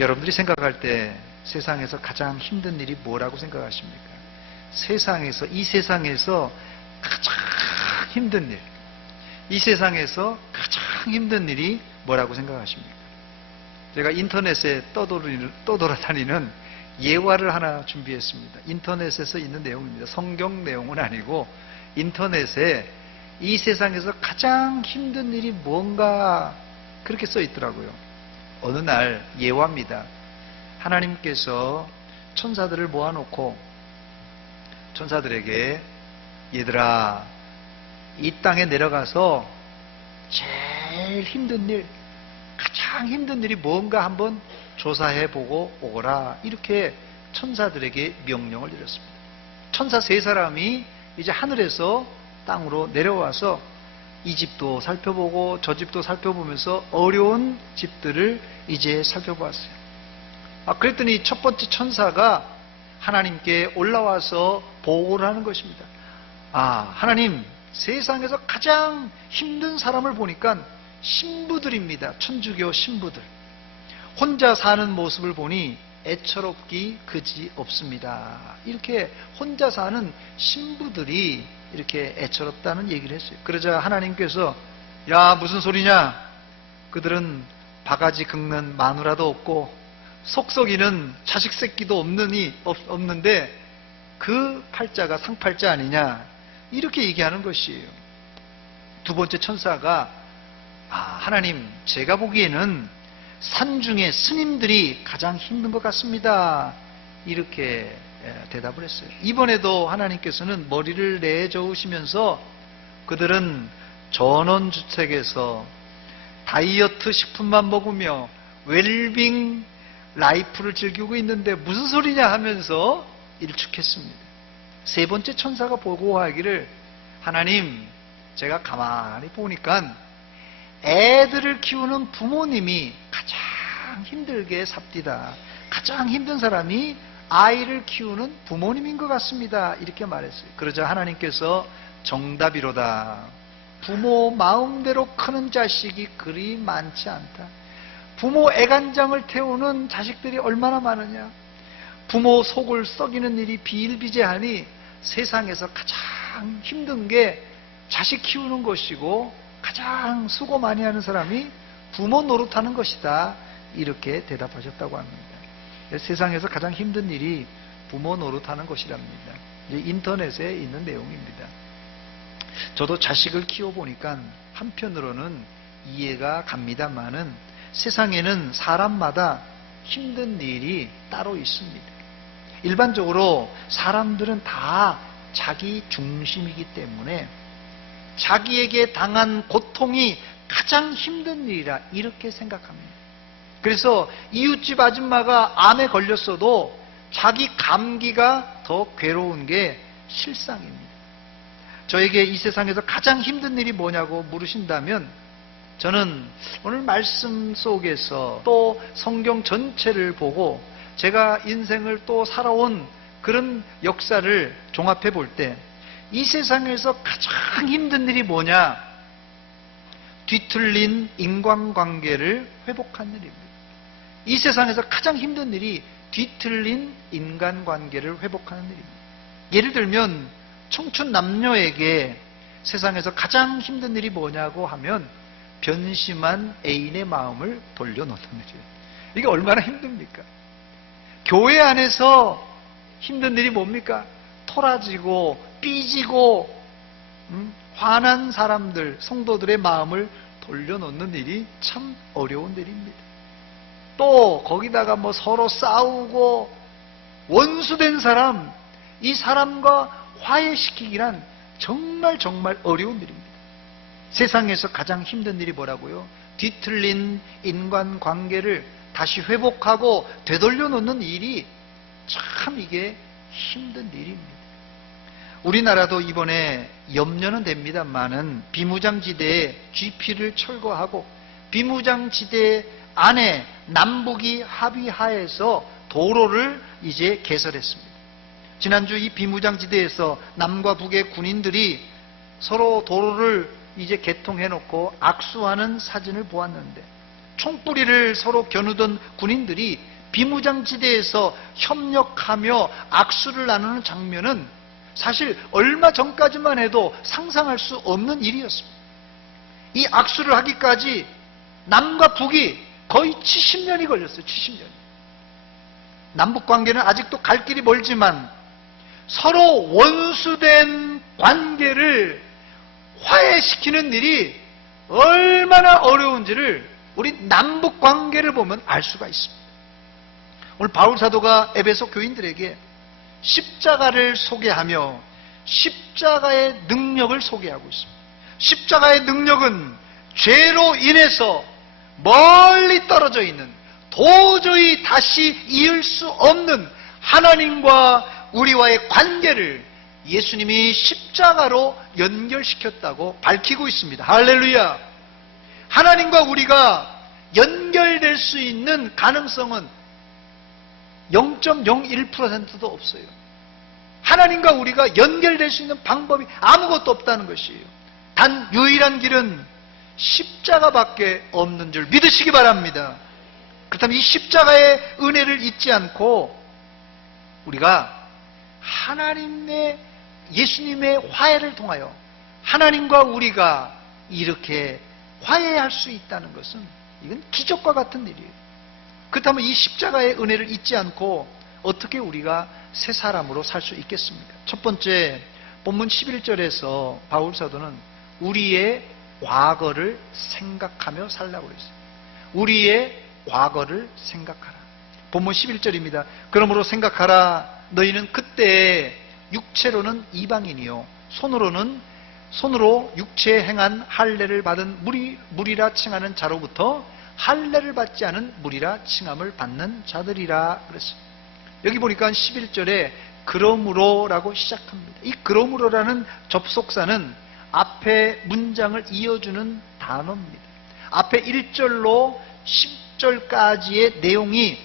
여러분들이 생각할 때 세상에서 가장 힘든 일이 뭐라고 생각하십니까? 이 세상에서 가장 힘든 일, 이 세상에서 가장 힘든 일이 뭐라고 생각하십니까? 제가 인터넷에 떠돌아다니는 예화를 하나 준비했습니다. 인터넷에서 있는 내용입니다. 성경 내용은 아니고 인터넷에 이 세상에서 가장 힘든 일이 뭔가 그렇게 써 있더라고요. 어느 날 예화입니다. 하나님께서 천사들을 모아놓고 천사들에게 얘들아, 이 땅에 내려가서 제일 힘든 일, 가장 힘든 일이 뭔가 한번 조사해보고 오거라, 이렇게 천사들에게 명령을 내렸습니다. 천사 3사람이 이제 하늘에서 땅으로 내려와서 이 집도 살펴보고 저 집도 살펴보면서 어려운 집들을 이제 살펴보았어요. 그랬더니 첫 번째 천사가 하나님께 올라와서 보고를 하는 것입니다. 하나님, 세상에서 가장 힘든 사람을 보니까 신부들입니다. 천주교 신부들. 혼자 사는 모습을 보니 애처롭기 그지 없습니다. 이렇게 혼자 사는 신부들이 이렇게 애처롭다는 얘기를 했어요. 그러자 하나님께서 야, 무슨 소리냐? 그들은 바가지 긁는 마누라도 없고 속썩이는 자식 새끼도 없는데 그 팔자가 상팔자 아니냐? 이렇게 얘기하는 것이에요. 두 번째 천사가 하나님, 제가 보기에는 산 중에 스님들이 가장 힘든 것 같습니다. 이렇게 대답을 했어요. 이번에도 하나님께서는 머리를 내저으시면서 그들은 전원주택에서 다이어트 식품만 먹으며 웰빙 라이프를 즐기고 있는데 무슨 소리냐 하면서 일축했습니다. 세 번째 천사가 보고하기를 하나님, 제가 가만히 보니까 애들을 키우는 부모님이 가장 힘들게 삽디다. 가장 힘든 사람이 아이를 키우는 부모님인 것 같습니다. 이렇게 말했어요. 그러자 하나님께서 정답이로다. 부모 마음대로 크는 자식이 그리 많지 않다. 부모 애간장을 태우는 자식들이 얼마나 많으냐. 부모 속을 썩이는 일이 비일비재하니 세상에서 가장 힘든 게 자식 키우는 것이고 가장 수고 많이 하는 사람이 부모 노릇하는 것이다. 이렇게 대답하셨다고 합니다. 세상에서 가장 힘든 일이 부모 노릇하는 것이랍니다. 인터넷에 있는 내용입니다. 저도 자식을 키워보니까 한편으로는 이해가 갑니다만은 세상에는 사람마다 힘든 일이 따로 있습니다. 일반적으로 사람들은 다 자기 중심이기 때문에 자기에게 당한 고통이 가장 힘든 일이라 이렇게 생각합니다. 그래서 이웃집 아줌마가 암에 걸렸어도 자기 감기가 더 괴로운 게 실상입니다. 저에게 이 세상에서 가장 힘든 일이 뭐냐고 물으신다면 저는 오늘 말씀 속에서 또 성경 전체를 보고 제가 인생을 또 살아온 그런 역사를 종합해 볼 때 이 세상에서 가장 힘든 일이 뭐냐? 뒤틀린 인간관계를 회복하는 일입니다. 이 세상에서 가장 힘든 일이 뒤틀린 인간관계를 회복하는 일입니다. 예를 들면 청춘 남녀에게 세상에서 가장 힘든 일이 뭐냐고 하면 변심한 애인의 마음을 돌려놓는 일이에요. 이게 얼마나 힘듭니까? 교회 안에서 힘든 일이 뭡니까? 토라지고 삐지고 화난 사람들, 성도들의 마음을 돌려놓는 일이 참 어려운 일입니다. 또 거기다가 서로 싸우고 원수된 사람, 이 사람과 화해시키기란 정말 어려운 일입니다. 세상에서 가장 힘든 일이 뭐라고요? 뒤틀린 인간관계를 다시 회복하고 되돌려 놓는 일이 참 이게 힘든 일입니다. 우리나라도 이번에 염려는 됩니다만은 비무장지대에 GP를 철거하고 비무장지대 안에 남북이 합의하에서 도로를 이제 개설했습니다. 지난주 이 비무장지대에서 남과 북의 군인들이 서로 도로를 이제 개통해놓고 악수하는 사진을 보았는데 총뿌리를 서로 겨누던 군인들이 비무장지대에서 협력하며 악수를 나누는 장면은 사실 얼마 전까지만 해도 상상할 수 없는 일이었습니다. 이 악수를 하기까지 남과 북이 거의 70년이 걸렸어요. 70년. 남북관계는 아직도 갈 길이 멀지만 서로 원수된 관계를 화해시키는 일이 얼마나 어려운지를 우리 남북관계를 보면 알 수가 있습니다. 오늘 바울사도가 에베소 교인들에게 십자가를 소개하며 십자가의 능력을 소개하고 있습니다. 십자가의 능력은 죄로 인해서 멀리 떨어져 있는, 도저히 다시 이을 수 없는 하나님과 우리와의 관계를 예수님이 십자가로 연결시켰다고 밝히고 있습니다. 할렐루야! 하나님과 우리가 연결될 수 있는 가능성은 0.01%도 없어요. 하나님과 우리가 연결될 수 있는 방법이 아무것도 없다는 것이에요. 단 유일한 길은 십자가밖에 없는 줄 믿으시기 바랍니다. 그렇다면 이 십자가의 은혜를 잊지 않고 우리가 하나님의 예수님의 화해를 통하여 하나님과 우리가 이렇게 화해할 수 있다는 것은 이건 기적과 같은 일이에요. 그렇다면 이 십자가의 은혜를 잊지 않고 어떻게 우리가 새 사람으로 살 수 있겠습니까? 첫 번째, 본문 11절에서 바울사도는 우리의 과거를 생각하며 살라고 그랬어요. 우리의 과거를 생각하라. 본문 11절입니다. 그러므로 생각하라. 너희는 그때 육체로는 이방인이요 손으로 육체에 행한 할례를 받은 무리라 칭하는 자로부터 할례를 받지 않은 무리라 칭함을 받는 자들이라 그랬어요. 여기 보니까 11절에 그러므로라고 시작합니다. 이 그러므로라는 접속사는 앞에 문장을 이어주는 단어입니다. 앞에 1절로 10절까지의 내용이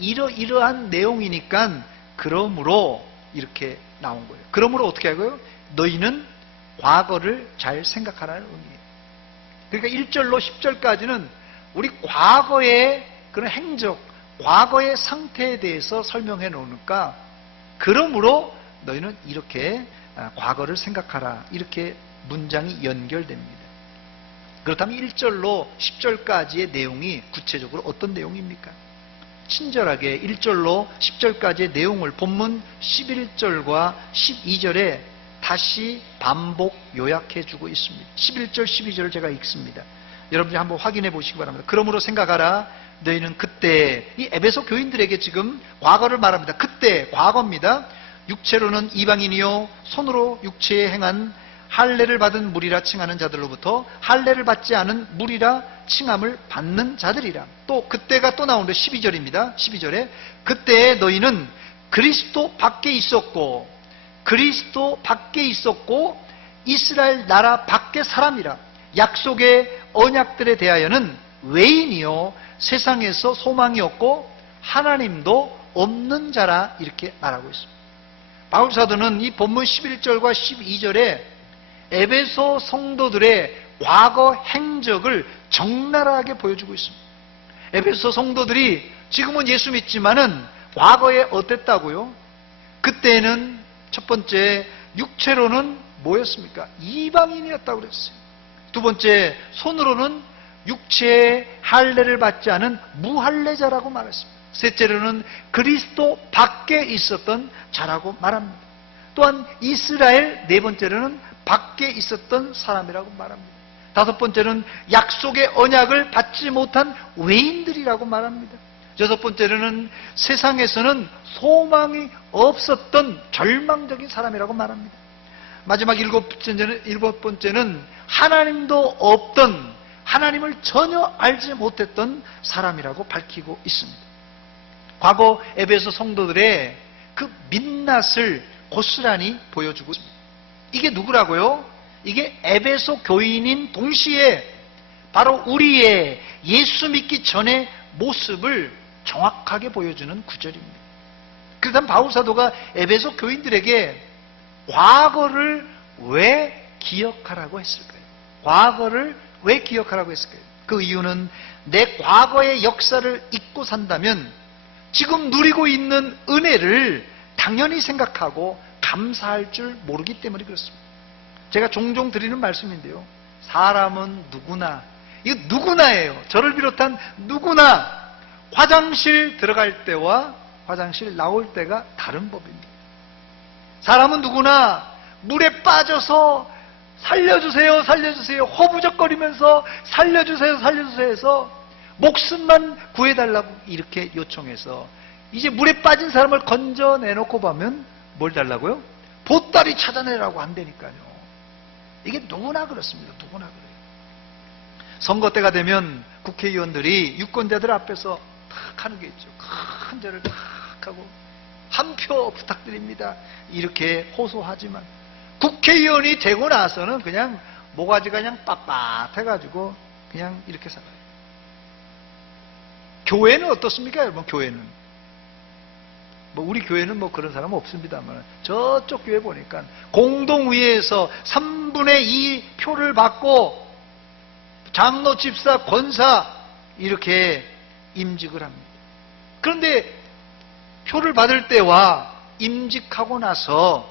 이러이러한 내용이니까 그러므로 이렇게 나온 거예요. 그러므로 어떻게 하고요? 너희는 과거를 잘 생각하라는 의미예요. 그러니까 1절로 10절까지는 우리 과거의 그런 행적, 과거의 상태에 대해서 설명해 놓으니까 그러므로 너희는 이렇게 과거를 생각하라. 이렇게 문장이 연결됩니다. 그렇다면 1절로 10절까지의 내용이 구체적으로 어떤 내용입니까? 친절하게 1절로 10절까지의 내용을 본문 11절과 12절에 다시 반복 요약해주고 있습니다. 11절, 12절을 제가 읽습니다. 여러분이 한번 확인해 보시기 바랍니다. 그러므로 생각하라. 너희는 그때, 이 에베소 교인들에게 지금 과거를 말합니다. 그때, 과거입니다. 육체로는 이방인이요 손으로 육체에 행한 할례를 받은 무리라 칭하는 자들로부터 할례를 받지 않은 무리라 칭함을 받는 자들이라. 또 그때가 또 나오는데 12절입니다. 12절에 그때 너희는 그리스도 밖에 있었고 이스라엘 나라 밖의 사람이라. 약속의 언약들에 대하여는 외인이요 세상에서 소망이 없고 하나님도 없는 자라. 이렇게 말하고 있습니다. 바울사도는 이 본문 11절과 12절에 에베소 성도들의 과거 행적을 적나라하게 보여주고 있습니다. 에베소 성도들이 지금은 예수 믿지만은 과거에 어땠다고요? 그때는 첫 번째, 육체로는 뭐였습니까? 이방인이었다고 그랬어요. 두 번째, 손으로는 육체의 할례를 받지 않은 무할례자라고 말했습니다. 셋째로는 그리스도 밖에 있었던 자라고 말합니다. 또한 이스라엘, 네 번째로는 밖에 있었던 사람이라고 말합니다. 다섯 번째는 약속의 언약을 받지 못한 외인들이라고 말합니다. 여섯 번째로는 세상에서는 소망이 없었던 절망적인 사람이라고 말합니다. 마지막 일곱 번째는 하나님도 없던, 하나님을 전혀 알지 못했던 사람이라고 밝히고 있습니다. 과거 에베소 성도들의 그 민낯을 고스란히 보여주고 있습니다. 이게 누구라고요? 이게 에베소 교인인 동시에 바로 우리의 예수 믿기 전의 모습을 정확하게 보여주는 구절입니다. 그렇다면 바울사도가 에베소 교인들에게 과거를 왜 기억하라고 했을까요? 과거를 왜 기억하라고 했을까요? 그 이유는 내 과거의 역사를 잊고 산다면 지금 누리고 있는 은혜를 당연히 생각하고 감사할 줄 모르기 때문에 그렇습니다. 제가 종종 드리는 말씀인데요, 사람은 누구나, 이거 누구나예요. 저를 비롯한 누구나 화장실 들어갈 때와 화장실 나올 때가 다른 법입니다. 사람은 누구나 물에 빠져서 살려주세요, 살려주세요, 허부적거리면서 살려주세요, 살려주세요 해서 목숨만 구해달라고 이렇게 요청해서 이제 물에 빠진 사람을 건져내놓고 보면 뭘 달라고요? 보따리 찾아내라고 한다니까요. 이게 누구나 그렇습니다. 누구나 그래요. 선거 때가 되면 국회의원들이 유권자들 앞에서 탁 하는 게 있죠. 큰 절을 탁 하고 한 표 부탁드립니다, 이렇게 호소하지만 국회의원이 되고 나서는 그냥 모가지가 그냥 빳빳해가지고 그냥 이렇게 살아요. 교회는 어떻습니까, 여러분? 교회는 뭐 우리 교회는 뭐 그런 사람은 없습니다만 저쪽 교회 보니까 공동의회에서 3분의 2 표를 받고 장로, 집사, 권사 이렇게 임직을 합니다. 그런데 표를 받을 때와 임직하고 나서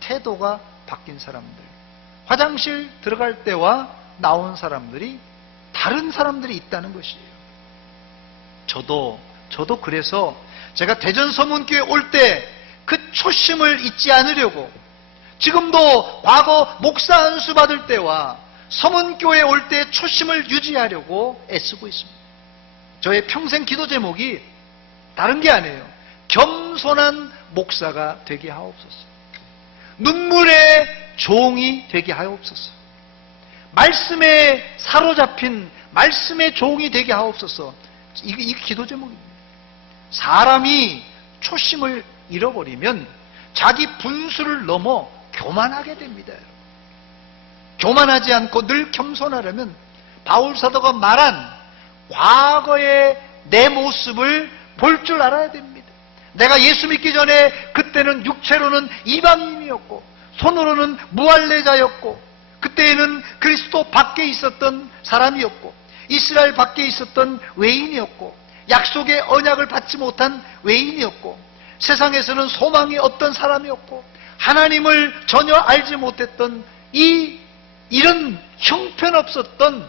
태도가 바뀐 사람들, 화장실 들어갈 때와 나온 사람들이 다른 사람들이 있다는 것이에요. 저도 그래서 제가 대전서문교회 올 때 그 초심을 잊지 않으려고 지금도 과거 목사 안수 받을 때와 서문교회 올 때 초심을 유지하려고 애쓰고 있습니다. 저의 평생 기도 제목이 다른 게 아니에요. 겸손한 목사가 되게 하옵소서. 눈물의 종이 되게 하옵소서. 말씀에 사로잡힌 말씀의 종이 되게 하옵소서. 이게 기도 제목입니다. 사람이 초심을 잃어버리면 자기 분수를 넘어 교만하게 됩니다. 교만하지 않고 늘 겸손하려면 바울 사도가 말한 과거의 내 모습을 볼 줄 알아야 됩니다. 내가 예수 믿기 전에 그때는 육체로는 이방인이었고 손으로는 무할례자였고 그때에는 그리스도 밖에 있었던 사람이었고 이스라엘 밖에 있었던 외인이었고 약속의 언약을 받지 못한 외인이었고 세상에서는 소망이 없던 사람이었고 하나님을 전혀 알지 못했던 이런 형편없었던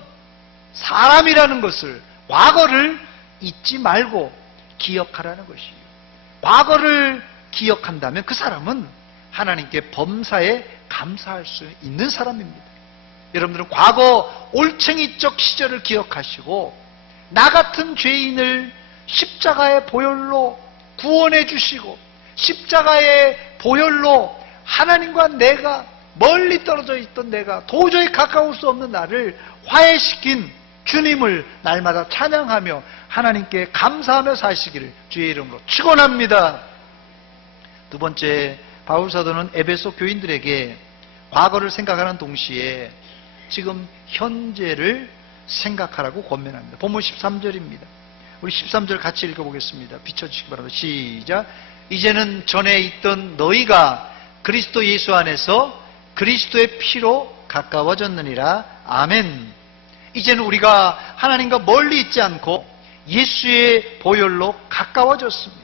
사람이라는 것을, 과거를 잊지 말고 기억하라는 것이에요. 과거를 기억한다면 그 사람은 하나님께 범사에 감사할 수 있는 사람입니다. 여러분들은 과거 올챙이적 시절을 기억하시고 나 같은 죄인을 십자가의 보혈로 구원해 주시고 십자가의 보혈로 하나님과 내가 멀리 떨어져 있던 내가 도저히 가까울 수 없는 나를 화해시킨 주님을 날마다 찬양하며 하나님께 감사하며 사시기를 주의 이름으로 축원합니다. 두 번째, 바울 사도는 에베소 교인들에게 과거를 생각하는 동시에 지금 현재를 생각하라고 권면합니다. 본문 13절입니다. 우리 13절 같이 읽어보겠습니다. 비춰주시기 바랍니다. 시작. 이제는 전에 있던 너희가 그리스도 예수 안에서 그리스도의 피로 가까워졌느니라. 아멘. 이제는 우리가 하나님과 멀리 있지 않고 예수의 보혈로 가까워졌습니다.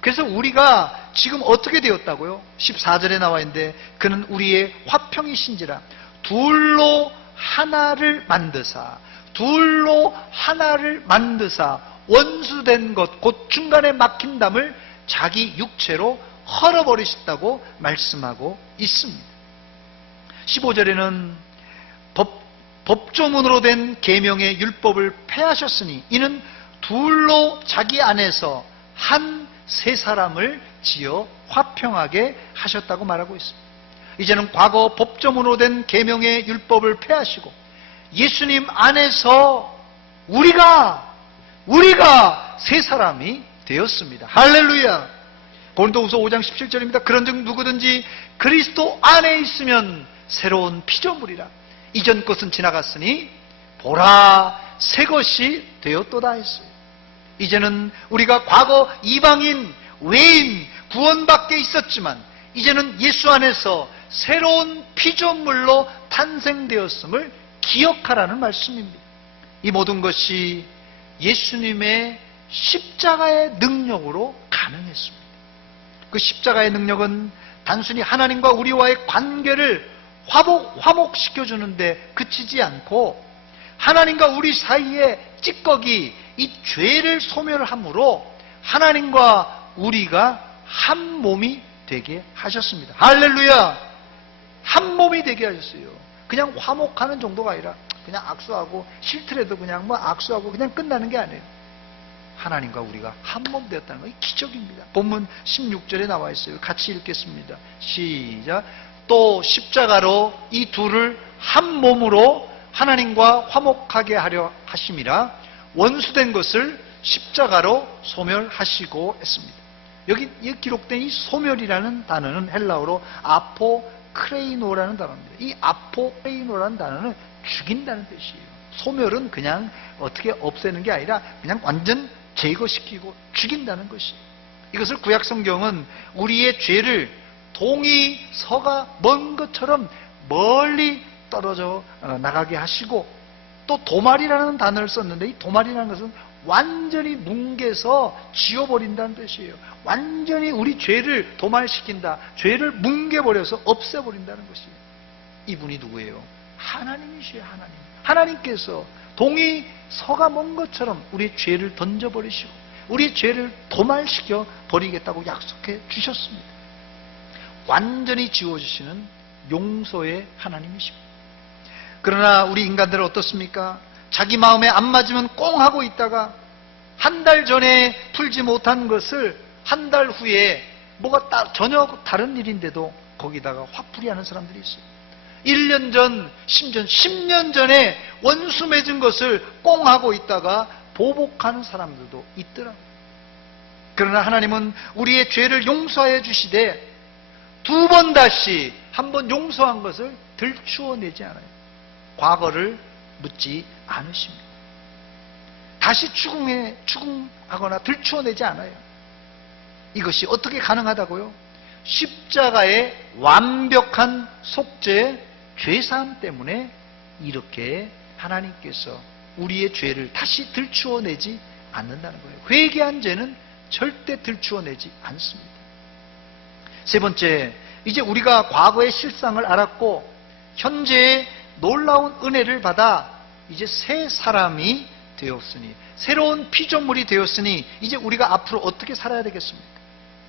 그래서 우리가 지금 어떻게 되었다고요? 14절에 나와 있는데 그는 우리의 화평이신지라 둘로 하나를 만드사 원수된 것 곧 중간에 막힌 담을 자기 육체로 헐어버리셨다고 말씀하고 있습니다. 15절에는 법조문으로 된 계명의 율법을 폐하셨으니 이는 둘로 자기 안에서 한 세 사람을 지어 화평하게 하셨다고 말하고 있습니다. 이제는 과거 법조문으로 된 계명의 율법을 폐하시고 예수님 안에서 우리가 세 사람이 되었습니다. 할렐루야. 고린도후서 5장 17절입니다. 그런즉 누구든지 그리스도 안에 있으면 새로운 피조물이라. 이전 것은 지나갔으니 보라 새 것이 되었도다 했어요. 이제는 우리가 과거 이방인, 외인, 구원 밖에 있었지만 이제는 예수 안에서 새로운 피조물로 탄생되었음을 기억하라는 말씀입니다. 이 모든 것이 예수님의 십자가의 능력으로 가능했습니다. 그 십자가의 능력은 단순히 하나님과 우리와의 관계를 화목시켜주는데 그치지 않고 하나님과 우리 사이에 찌꺼기, 이 죄를 소멸함으로 하나님과 우리가 한 몸이 되게 하셨습니다. 할렐루야! 한 몸이 되게 하셨어요. 그냥 화목하는 정도가 아니라 그냥 악수하고 싫더라도 그냥 악수하고 그냥 끝나는 게 아니에요. 하나님과 우리가 한 몸 되었다는 거, 이 기적입니다. 본문 16절에 나와 있어요. 같이 읽겠습니다. 시작. 또 십자가로 이 둘을 한 몸으로 하나님과 화목하게 하려 하심이라 원수된 것을 십자가로 소멸하시고 했습니다. 여기 기록된 이 소멸이라는 단어는 헬라어로 아포크레이노라는 단어입니다. 이 아포크레이노라는 단어는 죽인다는 뜻이에요. 소멸은 그냥 어떻게 없애는 게 아니라 그냥 완전 제거시키고 죽인다는 것이에요. 이것을 구약 성경은 우리의 죄를 동이 서가 먼 것처럼 멀리 떨어져 나가게 하시고, 또 도말이라는 단어를 썼는데 이 도말이라는 것은 완전히 뭉개서 지워버린다는 뜻이에요. 완전히 우리 죄를 도말시킨다. 죄를 뭉개버려서 없애버린다는 것이에요. 이분이 누구예요? 하나님이시에요. 하나님. 하나님께서 동이 서가 먼 것처럼 우리의 죄를 던져버리시고 우리의 죄를 도말시켜 버리겠다고 약속해 주셨습니다. 완전히 지워주시는 용서의 하나님이십니다. 그러나 우리 인간들은 어떻습니까? 자기 마음에 안 맞으면 꽁 하고 있다가 한 달 전에 풀지 못한 것을 한 달 후에 뭐가 전혀 다른 일인데도 거기다가 화풀이 하는 사람들이 있어요. 1년 전, 심지어 10년 전에 원수 맺은 것을 꽁 하고 있다가 보복하는 사람들도 있더라고요. 그러나 하나님은 우리의 죄를 용서해 주시되 두 번 다시 한 번 용서한 것을 들추어내지 않아요. 과거를 묻지 않으십니다. 다시 추궁하거나 들추어내지 않아요. 이것이 어떻게 가능하다고요? 십자가의 완벽한 속죄, 죄사함 때문에 이렇게 하나님께서 우리의 죄를 다시 들추어내지 않는다는 거예요. 회개한 죄는 절대 들추어내지 않습니다. 세 번째, 이제 우리가 과거의 실상을 알았고 현재의 놀라운 은혜를 받아 이제 새 사람이 되었으니, 새로운 피조물이 되었으니 이제 우리가 앞으로 어떻게 살아야 되겠습니까?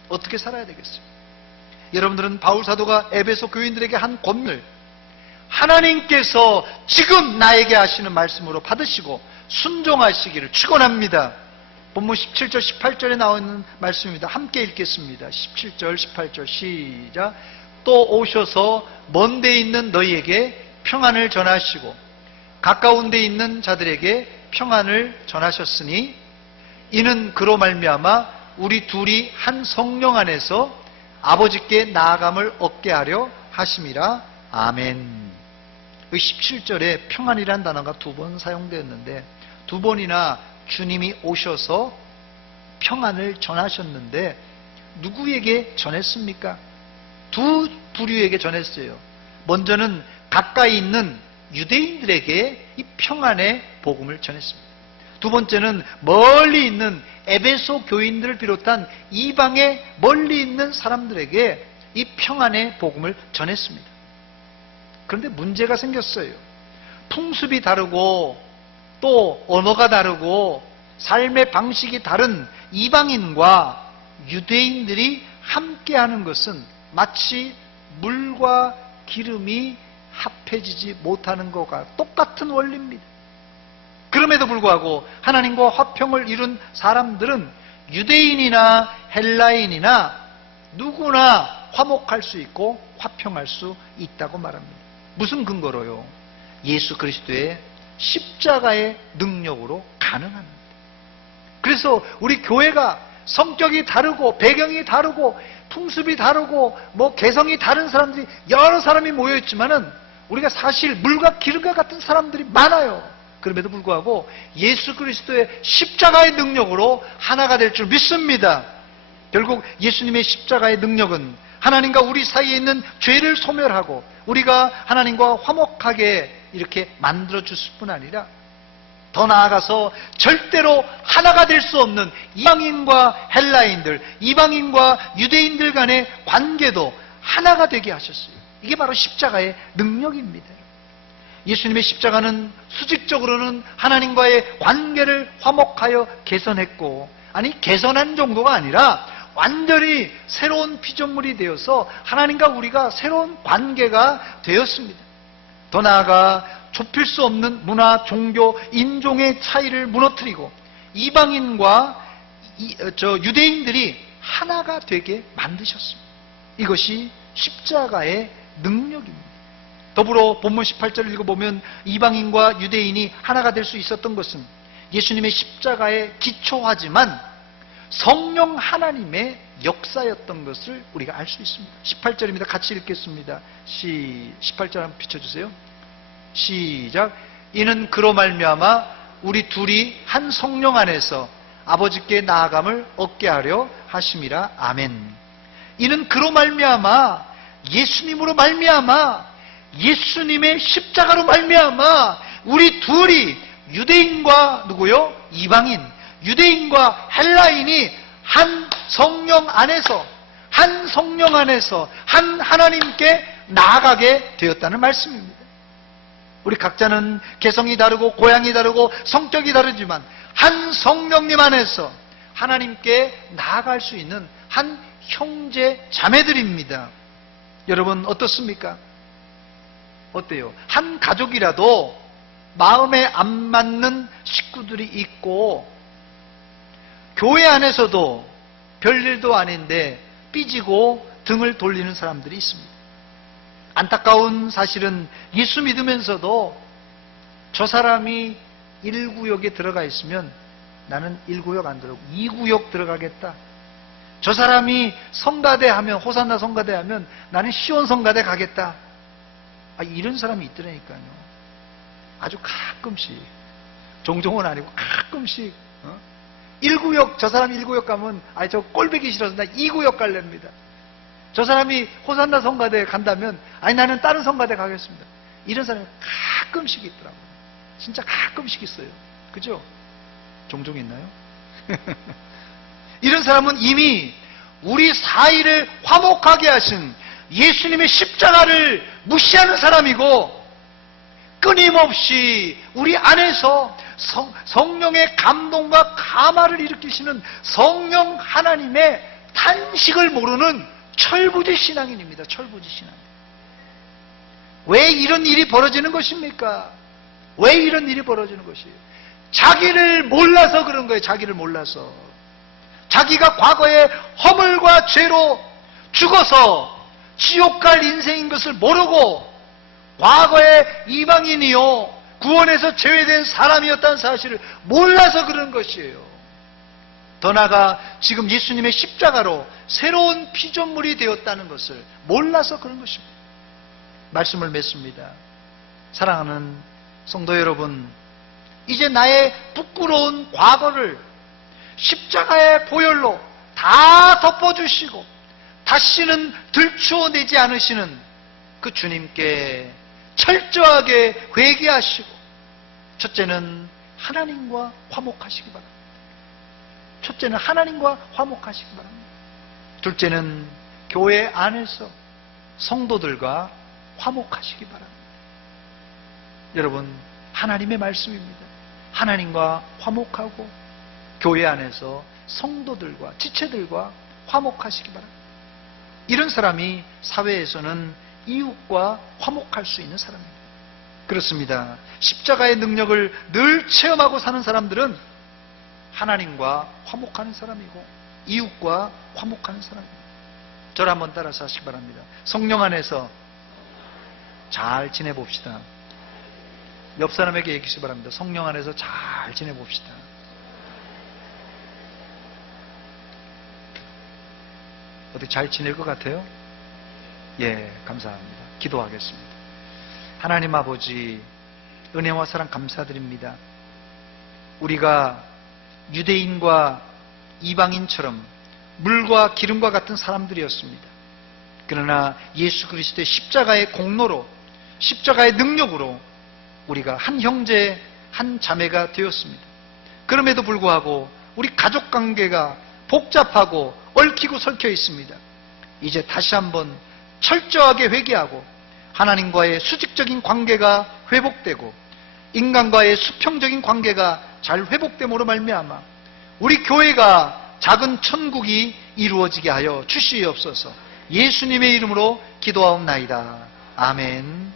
어떻게 살아야 되겠습니까? 여러분들은 바울 사도가 에베소 교인들에게 한 권을 하나님께서 지금 나에게 하시는 말씀으로 받으시고 순종하시기를 축원합니다. 본문 17절 18절에 나오는 말씀입니다. 함께 읽겠습니다. 17절 18절 시작. 또 오셔서 먼 데 있는 너희에게 평안을 전하시고 가까운 데 있는 자들에게 평안을 전하셨으니 이는 그로 말미암아 우리 둘이 한 성령 안에서 아버지께 나아감을 얻게 하려 하심이라. 아멘. 17절에 평안이라는 단어가 두 번 사용되었는데 두 번이나 주님이 오셔서 평안을 전하셨는데 누구에게 전했습니까? 두 부류에게 전했어요. 먼저는 가까이 있는 유대인들에게 이 평안의 복음을 전했습니다. 두 번째는 멀리 있는 에베소 교인들을 비롯한 이방의 멀리 있는 사람들에게 이 평안의 복음을 전했습니다. 그런데 문제가 생겼어요. 풍습이 다르고 또 언어가 다르고 삶의 방식이 다른 이방인과 유대인들이 함께하는 것은 마치 물과 기름이 합해지지 못하는 것과 똑같은 원리입니다. 그럼에도 불구하고 하나님과 화평을 이룬 사람들은 유대인이나 헬라인이나 누구나 화목할 수 있고 화평할 수 있다고 말합니다. 무슨 근거로요? 예수 그리스도의 십자가의 능력으로 가능합니다. 그래서 우리 교회가 성격이 다르고 배경이 다르고 풍습이 다르고 개성이 다른 사람들이 여러 사람이 모여있지만은 우리가 사실 물과 기름과 같은 사람들이 많아요. 그럼에도 불구하고 예수 그리스도의 십자가의 능력으로 하나가 될 줄 믿습니다. 결국 예수님의 십자가의 능력은 하나님과 우리 사이에 있는 죄를 소멸하고 우리가 하나님과 화목하게 이렇게 만들어 줬을 뿐 아니라 더 나아가서 절대로 하나가 될 수 없는 이방인과 헬라인들, 이방인과 유대인들 간의 관계도 하나가 되게 하셨어요. 이게 바로 십자가의 능력입니다. 예수님의 십자가는 수직적으로는 하나님과의 관계를 화목하여 개선했고, 아니 개선한 정도가 아니라 완전히 새로운 피조물이 되어서 하나님과 우리가 새로운 관계가 되었습니다. 더 나아가 좁힐 수 없는 문화, 종교, 인종의 차이를 무너뜨리고 이방인과 유대인들이 하나가 되게 만드셨습니다. 이것이 십자가의 능력입니다. 더불어 본문 18절을 읽어보면 이방인과 유대인이 하나가 될 수 있었던 것은 예수님의 십자가에 기초하지만 성령 하나님의 역사였던 것을 우리가 알 수 있습니다. 18절입니다. 같이 읽겠습니다. 18절 한번 비춰주세요. 시작. 이는 그로 말미암아 우리 둘이 한 성령 안에서 아버지께 나아감을 얻게 하려 하심이라. 아멘. 이는 그로 말미암아, 예수님으로 말미암아, 예수님의 십자가로 말미암아 우리 둘이 유대인과 누구요? 이방인, 유대인과 헬라인이 한 성령 안에서, 한 성령 안에서 한 하나님께 나아가게 되었다는 말씀입니다. 우리 각자는 개성이 다르고 고향이 다르고 성격이 다르지만 한 성령님 안에서 하나님께 나아갈 수 있는 한 형제 자매들입니다. 여러분 어떻습니까? 어때요? 한 가족이라도 마음에 안 맞는 식구들이 있고 교회 안에서도 별일도 아닌데 삐지고 등을 돌리는 사람들이 있습니다. 안타까운 사실은 예수 믿으면서도 저 사람이 1구역에 들어가 있으면 나는 1구역 안 들어가고 2구역 들어가겠다. 저 사람이 성가대 하면, 호산나 성가대 하면 나는 시온 성가대 가겠다. 이런 사람이 있더라니까요. 아주 가끔씩, 종종은 아니고 가끔씩 1구역, 저 사람이 1구역 가면 저 꼴보기 싫어서 나 2구역 갈랍니다. 저 사람이 호산나 성가대 간다면 나는 다른 성가대 가겠습니다. 이런 사람이 가끔씩 있더라고요. 진짜 가끔씩 있어요. 그죠? 종종 있나요? 이런 사람은 이미 우리 사이를 화목하게 하신 예수님의 십자가를 무시하는 사람이고, 끊임없이 우리 안에서 성령의 감동과 감화를 일으키시는 성령 하나님의 탄식을 모르는 철부지 신앙인입니다. 철부지 신앙. 왜 이런 일이 벌어지는 것입니까? 왜 이런 일이 벌어지는 것이에요? 자기를 몰라서 그런 거예요. 자기를 몰라서. 자기가 과거에 허물과 죄로 죽어서 지옥 갈 인생인 것을 모르고 과거에 이방인이요 구원에서 제외된 사람이었다는 사실을 몰라서 그런 것이에요. 더 나아가 지금 예수님의 십자가로 새로운 피조물이 되었다는 것을 몰라서 그런 것입니다. 말씀을 맺습니다. 사랑하는 성도 여러분, 이제 나의 부끄러운 과거를 십자가의 보혈로 다 덮어주시고 다시는 들추어내지 않으시는 그 주님께 철저하게 회개하시고, 첫째는 하나님과 화목하시기 바랍니다. 첫째는 하나님과 화목하시기 바랍니다. 둘째는 교회 안에서 성도들과 화목하시기 바랍니다. 여러분, 하나님의 말씀입니다. 하나님과 화목하고 교회 안에서 성도들과 지체들과 화목하시기 바랍니다. 이런 사람이 사회에서는 이웃과 화목할 수 있는 사람입니다. 그렇습니다. 십자가의 능력을 늘 체험하고 사는 사람들은 하나님과 화목하는 사람이고 이웃과 화목하는 사람입니다. 저를 한번 따라서 하시기 바랍니다. 성령 안에서 잘 지내봅시다. 옆 사람에게 얘기하시기 바랍니다. 성령 안에서 잘 지내봅시다. 어떻게 잘 지낼 것 같아요? 예, 감사합니다. 기도하겠습니다. 하나님 아버지, 은혜와 사랑 감사드립니다. 우리가 유대인과 이방인처럼 물과 기름과 같은 사람들이었습니다. 그러나 예수 그리스도의 십자가의 공로로, 십자가의 능력으로 우리가 한 형제, 한 자매가 되었습니다. 그럼에도 불구하고 우리 가족 관계가 복잡하고 얽히고 설켜 있습니다. 이제 다시 한번 철저하게 회개하고 하나님과의 수직적인 관계가 회복되고 인간과의 수평적인 관계가 잘 회복됨으로 말미암아 우리 교회가 작은 천국이 이루어지게 하여 주시옵소서. 예수님의 이름으로 기도하옵나이다. 아멘.